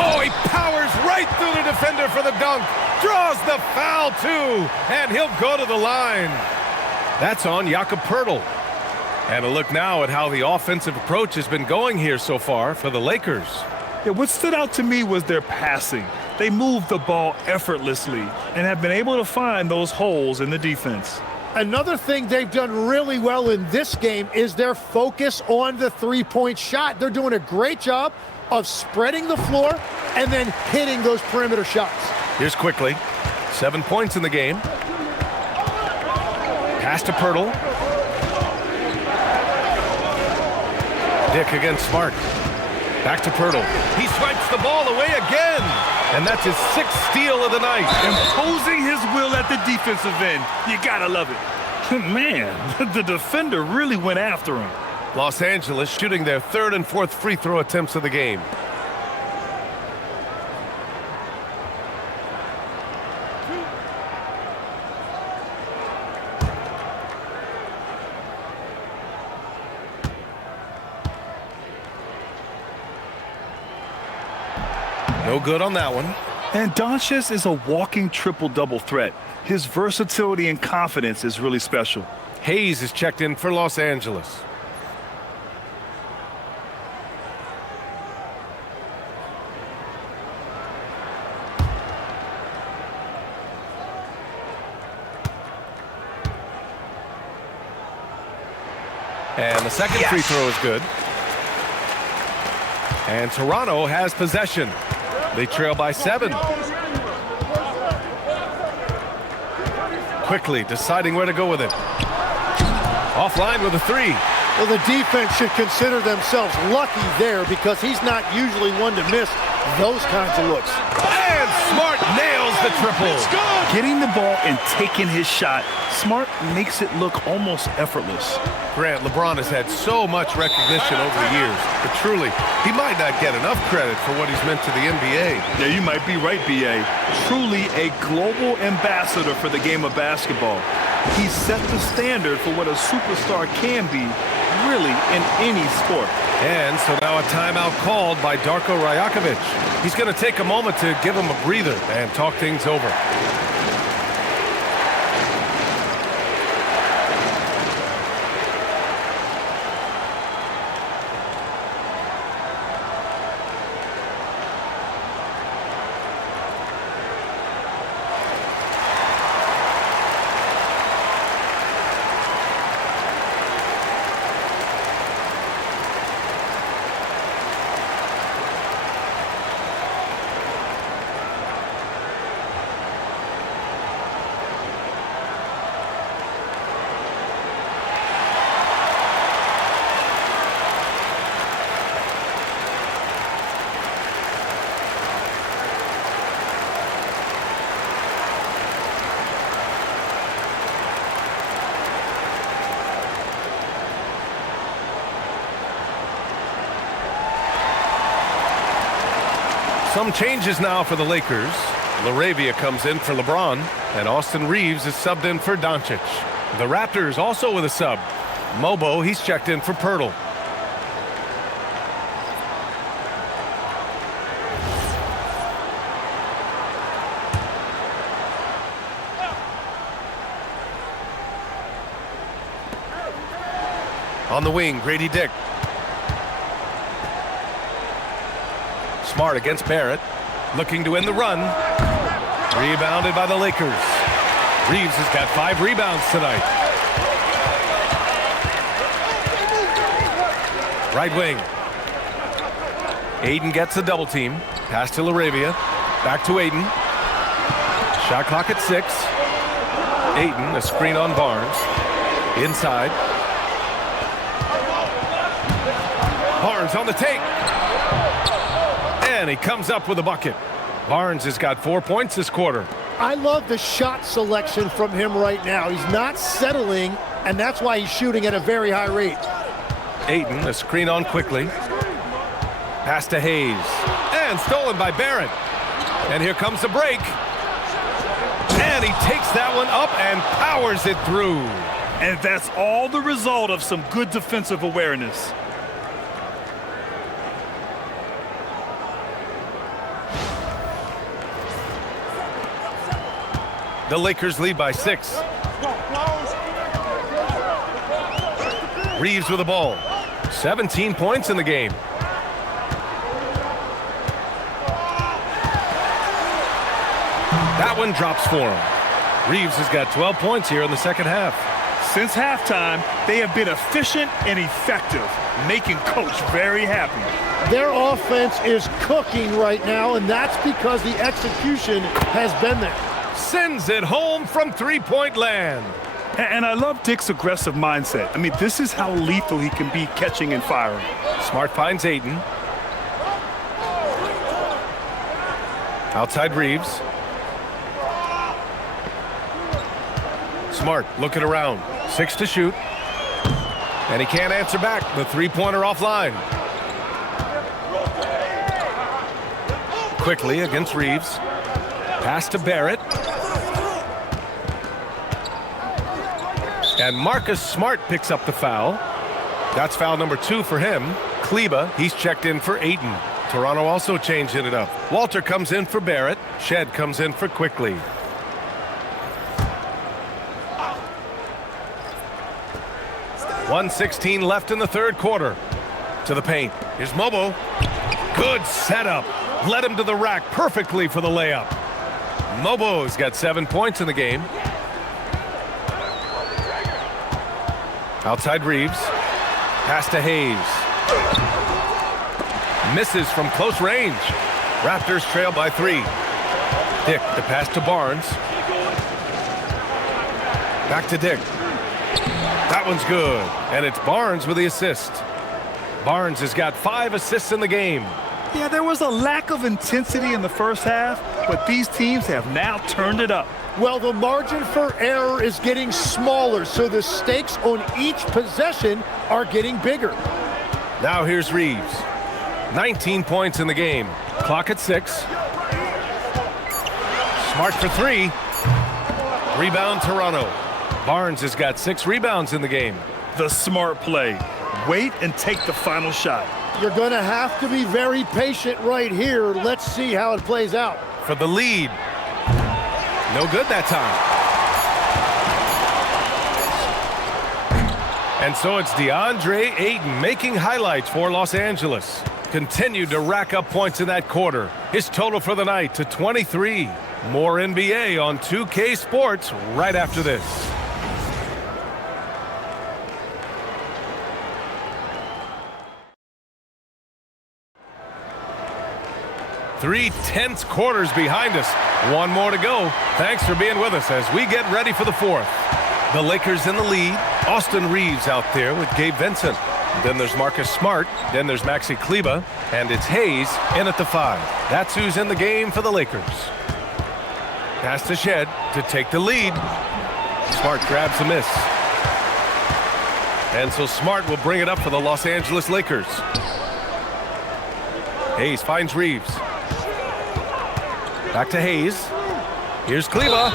Oh, he powers right through the defender for the dunk. Draws the foul, too. And he'll go to the line. That's on Jakob Poeltl. And a look now at how the offensive approach has been going here so far for the Lakers. Yeah, what stood out to me was their passing. They moved the ball effortlessly and have been able to find those holes in the defense. Another thing they've done really well in this game is their focus on the three-point shot. They're doing a great job of spreading the floor and then hitting those perimeter shots. Here's quickly. 7 points in the game. Pass to Pirtle. Dick against Smart. Back to Pirtle. He swipes the ball away again. And that's his 6th steal of the night. Imposing his will at the defensive end. You gotta love it. Man, the defender really went after him. Los Angeles shooting their 3rd and 4th free throw attempts of the game. No good on that one. And Doncic is a walking triple-double threat. His versatility and confidence is really special. Hayes is checked in for Los Angeles. And the second free throw is good. And Toronto has possession. They trail by 7. Quickly deciding where to go with it. Offline with a 3. Well, the defense should consider themselves lucky there because he's not usually one to miss those kinds of looks. And Smart nails the triple. Getting the ball and taking his shot, Smart makes it look almost effortless. Grant, LeBron has had so much recognition over the years, but truly, he might not get enough credit for what he's meant to the NBA. Yeah, you might be right, B.A. Truly a global ambassador for the game of basketball. He set the standard for what a superstar can be, really, in any sport. And so now a timeout called by Darko Rajakovic. He's going to take a moment to give him a breather and talk things over. Some changes now for the Lakers. LaRavia comes in for LeBron, and Austin Reeves is subbed in for Doncic. The Raptors also with a sub. Mobo, he's checked in for Pirtle. On the wing, Grady Dick. Smart against Barrett, looking to win the run. Rebounded by the Lakers. Reeves has got 5 rebounds tonight. Right wing. Aiden gets a double team. Pass to LaRavia. Back to Aiden. Shot clock at 6. Aiden, a screen on Barnes. Inside. Barnes on the take. And he comes up with a bucket. Barnes has got 4 points this quarter. I love the shot selection from him right now. He's not settling, and that's why he's shooting at a very high rate. Aiden, a screen on quickly. Pass to Hayes. And stolen by Barrett. And here comes the break. And he takes that one up and powers it through. And that's all the result of some good defensive awareness. The Lakers lead by 6. Reeves with the ball. 17 points in the game. That one drops for him. Reeves has got 12 points here in the second half. Since halftime, they have been efficient and effective, making Coach very happy. Their offense is cooking right now, and that's because the execution has been there. Sends it home from three-point land. And I love Dick's aggressive mindset. I mean, this is how lethal he can be catching and firing. Smart finds Ayton. Outside Reeves. Smart looking around. 6 to shoot. And he can't answer back. The three-pointer offline. Quickly against Reeves. Pass to Barrett. And Marcus Smart picks up the foul. That's foul number 2 for him. Kleba, he's checked in for Ayton. Toronto also changing it up. Walter comes in for Barrett. Shed comes in for Quickly. .116 left in the third quarter. To the paint. Here's Mobo. Good setup. Led him to the rack perfectly for the layup. Mobo's got 7 points in the game. Outside Reeves. Pass to Hayes. Misses from close range. Raptors trail by 3. Dick, the pass to Barnes. Back to Dick. That one's good. And it's Barnes with the assist. Barnes has got 5 assists in the game. Yeah, there was a lack of intensity in the first half, but these teams have now turned it up. Well, the margin for error is getting smaller, so the stakes on each possession are getting bigger. Now here's Reeves. 19 points in the game. Clock at 6. Smart for 3. Rebound Toronto. Barnes has got 6 rebounds in the game. The smart play. Wait and take the final shot. You're going to have to be very patient right here. Let's see how it plays out. For the lead. No good that time. And so it's DeAndre Ayton making highlights for Los Angeles. Continued to rack up points in that quarter. His total for the night to 23. More NBA on 2K Sports right after this. 3 tense quarters behind us. 1 more to go. Thanks for being with us as we get ready for the 4th. The Lakers in the lead. Austin Reeves out there with Gabe Vincent. Then there's Marcus Smart. Then there's Maxi Kleba. And it's Hayes in at the 5. That's who's in the game for the Lakers. Pass to Shed to take the lead. Smart grabs the miss. And so Smart will bring it up for the Los Angeles Lakers. Hayes finds Reeves. Back to Hayes. Here's Kleba.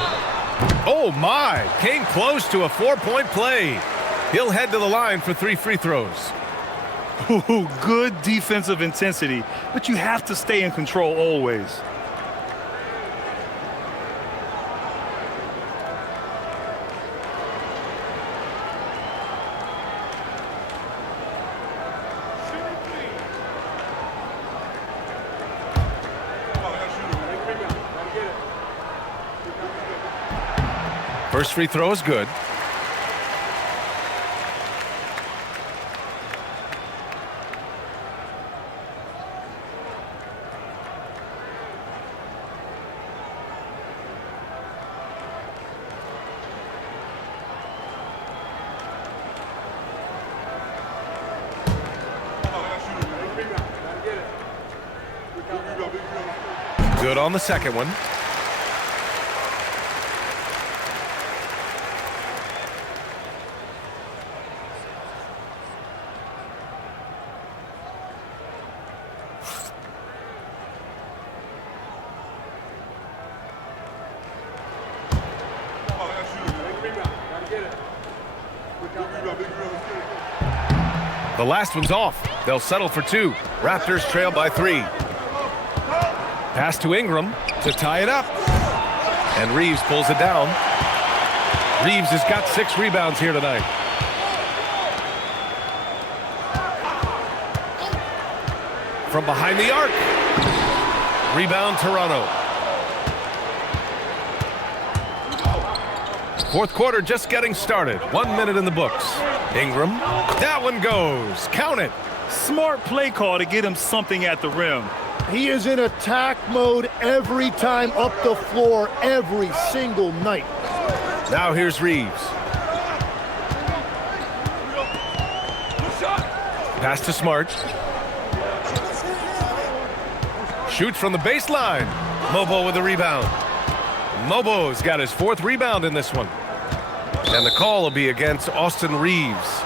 Oh my! Came close to a 4-point play. He'll head to the line for 3 free throws. Ooh, good defensive intensity, but you have to stay in control always. First free throw is good. Good on the second one. The last one's off. They'll settle for 2. Raptors trail by 3. Pass to Ingram to tie it up. And Reeves pulls it down. Reeves has got 6 rebounds here tonight. From behind the arc. Rebound Toronto. Fourth quarter just getting started. 1 minute in the books. Ingram. That one goes. Count it. Smart play call to get him something at the rim. He is in attack mode every time up the floor, every single night. Now here's Reeves. Pass to Smart. Shoots from the baseline. Mobo with the rebound. Mobo's got his 4th rebound in this one. And the call will be against Austin Reeves.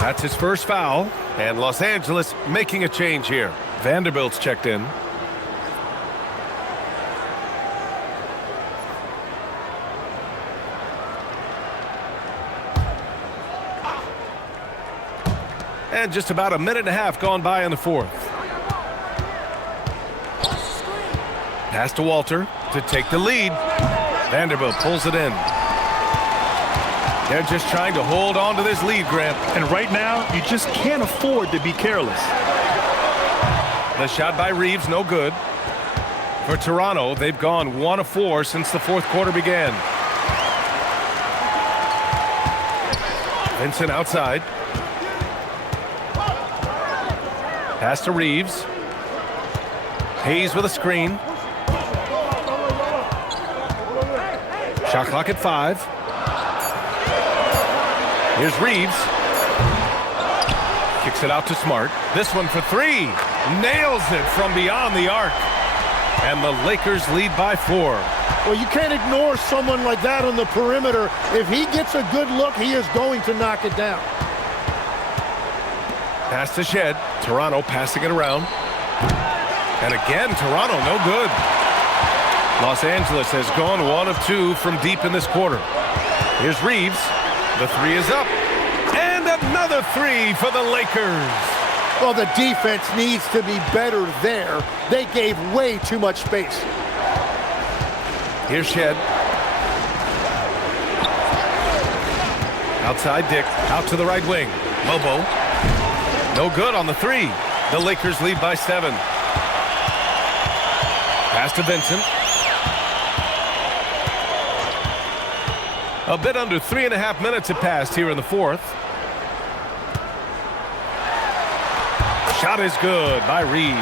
That's his first foul. And Los Angeles making a change here. Vanderbilt's checked in. And just about a minute and a half gone by in the 4th. Pass to Walter to take the lead. Vanderbilt pulls it in. They're just trying to hold on to this lead, Grant. And right now, you just can't afford to be careless. The shot by Reeves, no good. For Toronto, they've gone 1 of 4 since the 4th quarter began. Vincent outside. Pass to Reeves. Hayes with a screen. Shot clock at 5. Here's Reeves. Kicks it out to Smart. This one for 3. Nails it from beyond the arc. And the Lakers lead by 4. Well, you can't ignore someone like that on the perimeter. If he gets a good look, he is going to knock it down. Pass to Shed. Toronto passing it around. And again, Toronto no good. Los Angeles has gone 1 of 2 from deep in this quarter. Here's Reeves. The 3 is up. And another 3 for the Lakers. Well, the defense needs to be better there. They gave way too much space. Here's Shed. Outside Dick. Out to the right wing. Mobo. No good on the 3. The Lakers lead by 7. Pass to Vincent. A bit under 3.5 minutes have passed here in the 4th. Shot is good by Reeves.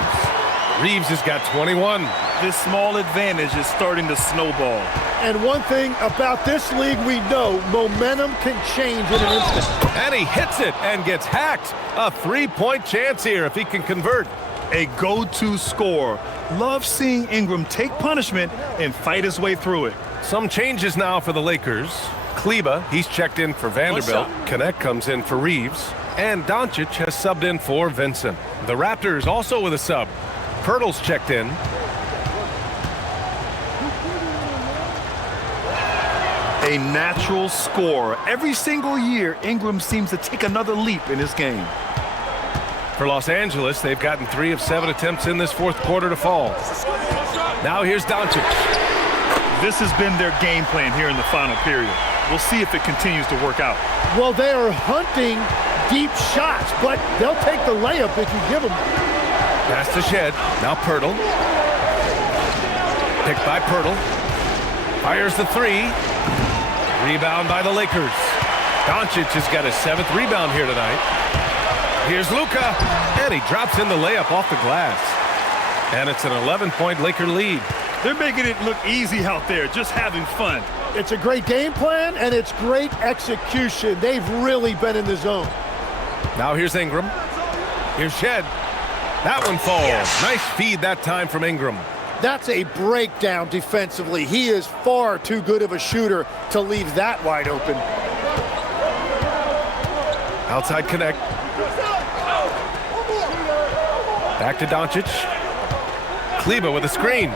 Reeves has got 21. This small advantage is starting to snowball. And one thing about this league we know, momentum can change in an instant. And he hits it and gets hacked. A 3-point chance here if he can convert. A go-to scorer. Love seeing Ingram take punishment and fight his way through it. Some changes now for the Lakers. Kleba, he's checked in for Vanderbilt. Connect comes in for Reeves. And Doncic has subbed in for Vincent. The Raptors also with a sub. Pirtle's checked in. A natural scorer. Every single year, Ingram seems to take another leap in his game. For Los Angeles, they've gotten 3 of 7 attempts in this 4th quarter to fall. Now here's Doncic. This has been their game plan here in the final period. We'll see if it continues to work out. Well, they are hunting deep shots, but they'll take the layup if you give them. Pass to Shed. Now Pirtle. Picked by Pirtle. Fires the 3. Rebound by the Lakers. Doncic has got his 7th rebound here tonight. Here's Luka. And he drops in the layup off the glass. And it's an 11-point Laker lead. They're making it look easy out there, just having fun. It's a great game plan, and it's great execution. They've really been in the zone. Now here's Ingram. Here's Shed. That one falls. Yes. Nice feed that time from Ingram. That's a breakdown defensively. He is far too good of a shooter to leave that wide open. Outside connect. Back to Doncic. Kleba with a screen.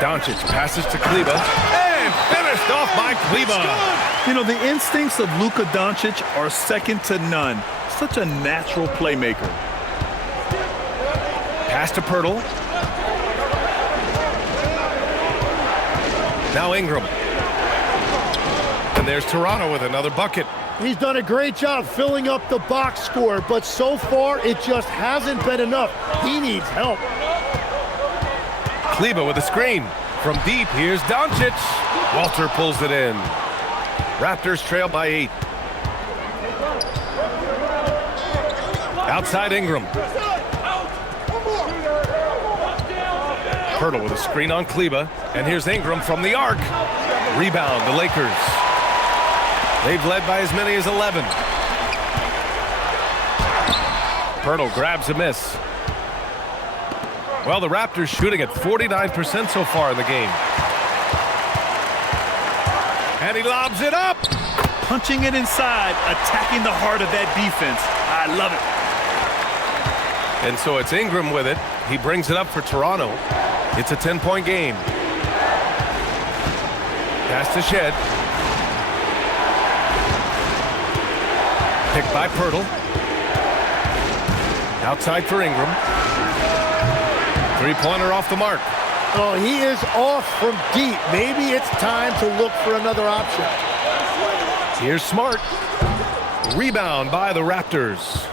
Doncic passes to Kleba. And finished off by Kleba. You know, the instincts of Luka Doncic are second to none. Such a natural playmaker. Pass to Pirtle. Now Ingram. And there's Toronto with another bucket. He's done a great job filling up the box score, but so far it just hasn't been enough. He needs help. Kleba with a screen. From deep, here's Doncic. Walter pulls it in. Raptors trail by 8. Outside Ingram. Pirtle with a screen on Kleba. And here's Ingram from the arc. Rebound, the Lakers. They've led by as many as 11. Pirtle grabs a miss. Well, the Raptors shooting at 49% so far in the game. And he lobs it up. Punching it inside, attacking the heart of that defense. I love it. And so it's Ingram with it. He brings it up for Toronto. It's a 10-point game. Pass to Shed. Picked by Pirtle. Outside for Ingram. Three-pointer off the mark. Oh, he is off from deep. Maybe it's time to look for another option. Here's Smart. Rebound by the Raptors.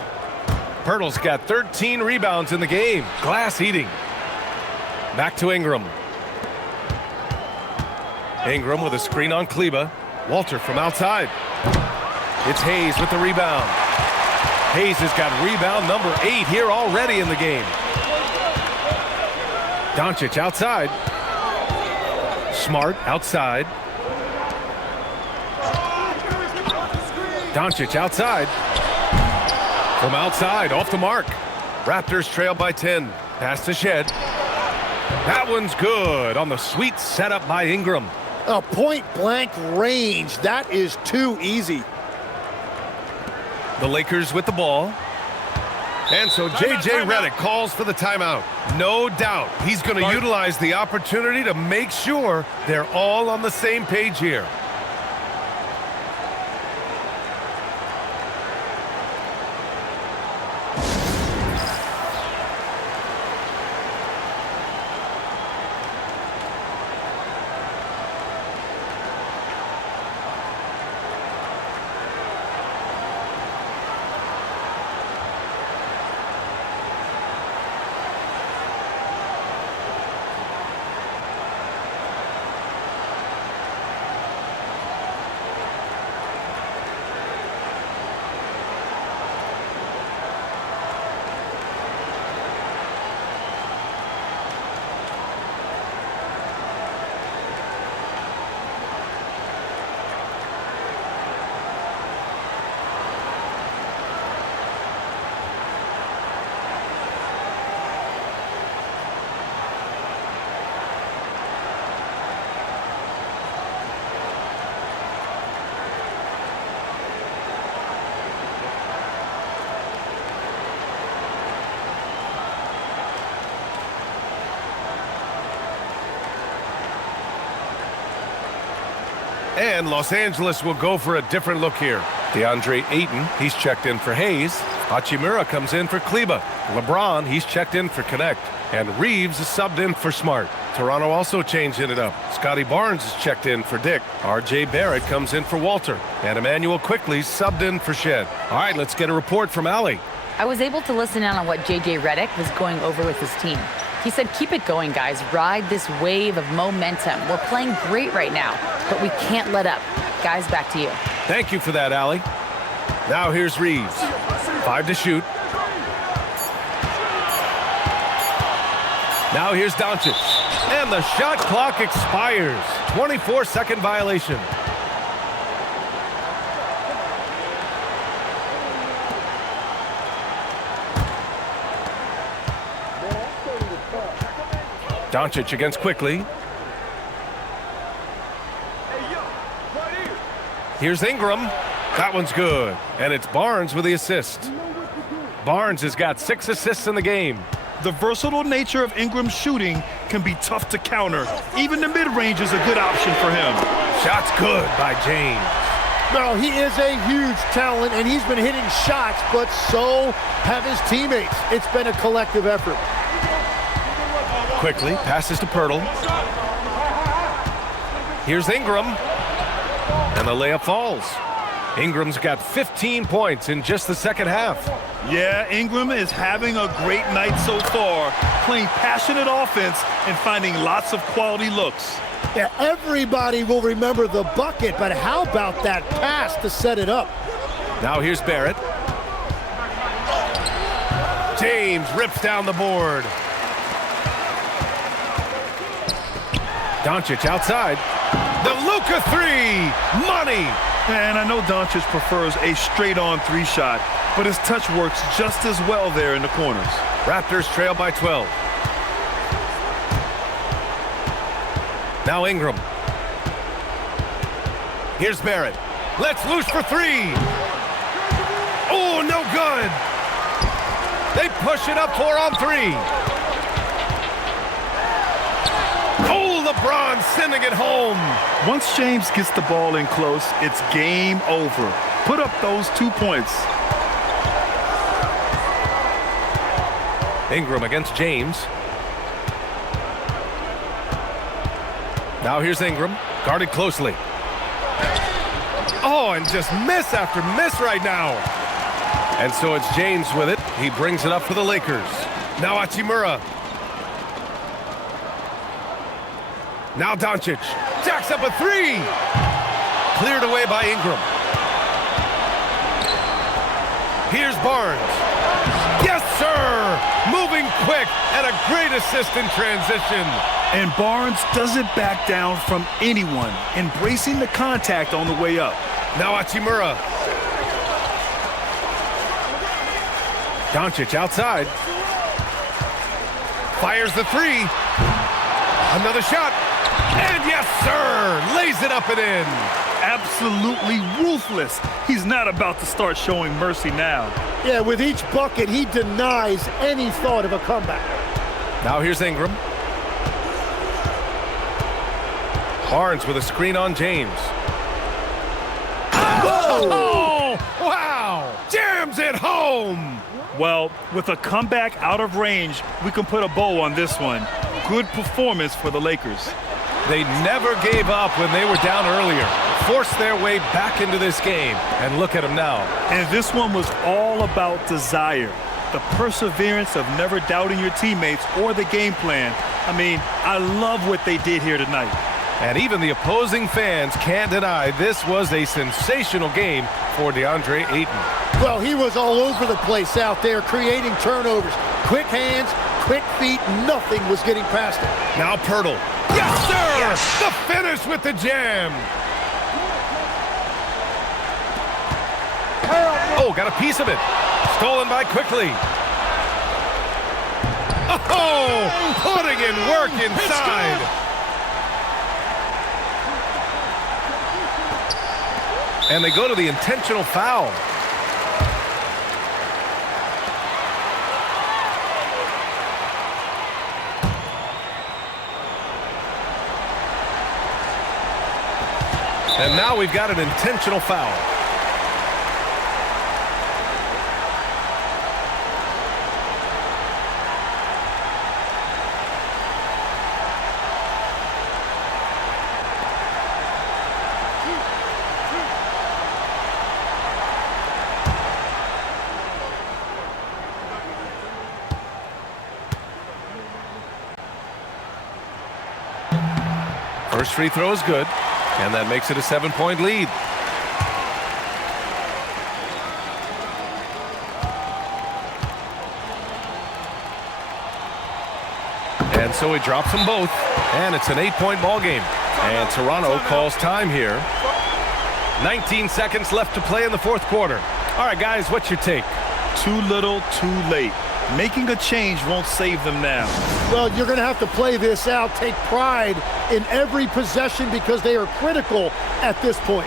Pirtle's got 13 rebounds in the game. Glass eating. Back to Ingram. Ingram with a screen on Kleba. Walter from outside. It's Hayes with the rebound. Hayes has got rebound number 8 here already in the game. Doncic outside. Smart outside. Doncic outside. From outside, off the mark. Raptors trail by 10. Pass to Shed. That one's good on the sweet setup by Ingram. A point-blank range. That is too easy. The Lakers with the ball. And so J.J. Redick calls for the timeout. No doubt he's going to utilize the opportunity to make sure they're all on the same page here. And Los Angeles will go for a different look here. DeAndre Ayton, he's checked in for Hayes. Hachimura comes in for Kleba. LeBron, he's checked in for Connect. And Reeves is subbed in for Smart. Toronto also changing it up. Scotty Barnes is checked in for Dick. R.J. Barrett comes in for Walter. And Emmanuel Quickley subbed in for Shed. All right, let's get a report from Allie. I was able to listen in on what J.J. Redick was going over with his team. He said, keep it going, guys. Ride this wave of momentum. We're playing great right now, but we can't let up. Guys, back to you. Thank you for that, Allie. Now here's Reeves. 5 to shoot. Now here's Doncic. And the shot clock expires. 24-second violation. Doncic against Quickley. Here's Ingram. That one's good. And it's Barnes with the assist. Barnes has got 6 assists in the game. The versatile nature of Ingram's shooting can be tough to counter. Even the mid-range is a good option for him. Shot's good by James. No, he is a huge talent, and he's been hitting shots, but so have his teammates. It's been a collective effort. Quickly passes to Pirtle. Here's Ingram. And the layup falls. Ingram's got 15 points in just the second half. Yeah, Ingram is having a great night so far, playing passionate offense and finding lots of quality looks. Yeah, everybody will remember the bucket, but how about that pass to set it up? Now here's Barrett. James rips down the board. Doncic outside. The Luka three. Money. And I know Doncic prefers a straight-on three shot, but his touch works just as well there in the corners. Raptors trail by 12. Now Ingram. Here's Barrett. Let's loose for three. Oh, no good. They push it up 4-on-3. Oh, LeBron sending it home. Once James gets the ball in close, it's game over. Put up those 2 points. Ingram against James. Now here's Ingram, guarded closely. Oh, and just miss after miss right now. And so it's James with it. He brings it up for the Lakers. Now Hachimura. Now Doncic. Jacks up a three. Cleared away by Ingram. Here's Barnes. Yes, sir! Moving quick and a great assist in transition. And Barnes doesn't back down from anyone, embracing the contact on the way up. Now Hachimura. Doncic outside. Fires the three. Another shot. And yes, sir! Lays it up and in. Absolutely ruthless. He's not about to start showing mercy now. Yeah, with each bucket, he denies any thought of a comeback. Now here's Ingram. Barnes with a screen on James. Oh, wow! Jams it home! Well, with a comeback out of range, we can put a bow on this one. Good performance for the Lakers. They never gave up when they were down earlier. Forced their way back into this game. And look at them now. And this one was all about desire. The perseverance of never doubting your teammates or the game plan. I mean, I love what they did here tonight. And even the opposing fans can't deny this was a sensational game for DeAndre Ayton. Well, he was all over the place out there, creating turnovers. Quick hands, quick feet, nothing was getting past him. Now Pirtle. Yes, sir! Yes. The finish with the jam. Oh, got a piece of it. Stolen by Quickly. Oh, putting in work inside. And they go to the intentional foul. And now we've got an intentional foul. First free throw is good, and that makes it a 7-point lead. And so he drops them both, and it's an 8-point ball game. And Toronto calls time here. 19 seconds left to play in the fourth quarter. All right, guys, what's your take? Too little, too late. Making a change won't save them now. Well, you're going to have to play this out, take pride in every possession because they are critical at this point.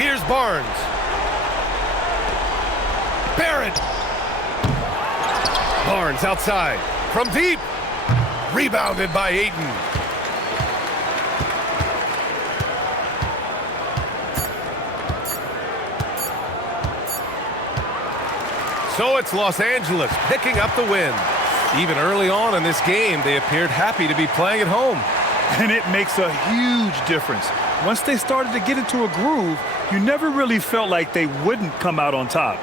Here's Barnes. Barrett. Barnes outside. From deep. Rebounded by Ayton. So it's Los Angeles picking up the win. Even early on in this game, they appeared happy to be playing at home. And it makes a huge difference. Once they started to get into a groove, you never really felt like they wouldn't come out on top.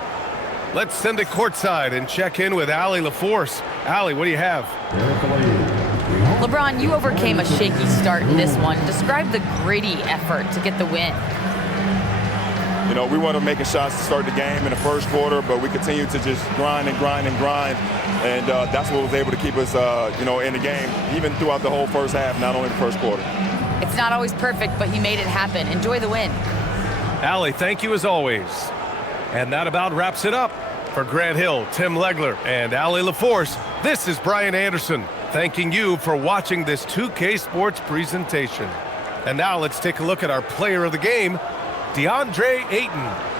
Let's send it courtside and check in with Allie LaForce. Allie, what do you have? LeBron, you overcame a shaky start in this one. Describe the gritty effort to get the win. You know, we wanted making shots to start the game in the first quarter, but we continued to just grind and grind and grind. And that's what was able to keep us, you know, in the game, even throughout the whole first half, not only the first quarter. It's not always perfect, but you made it happen. Enjoy the win. Allie, thank you as always. And that about wraps it up. For Grant Hill, Tim Legler, and Allie LaForce, this is Brian Anderson, thanking you for watching this 2K Sports presentation. And now let's take a look at our player of the game, DeAndre Ayton.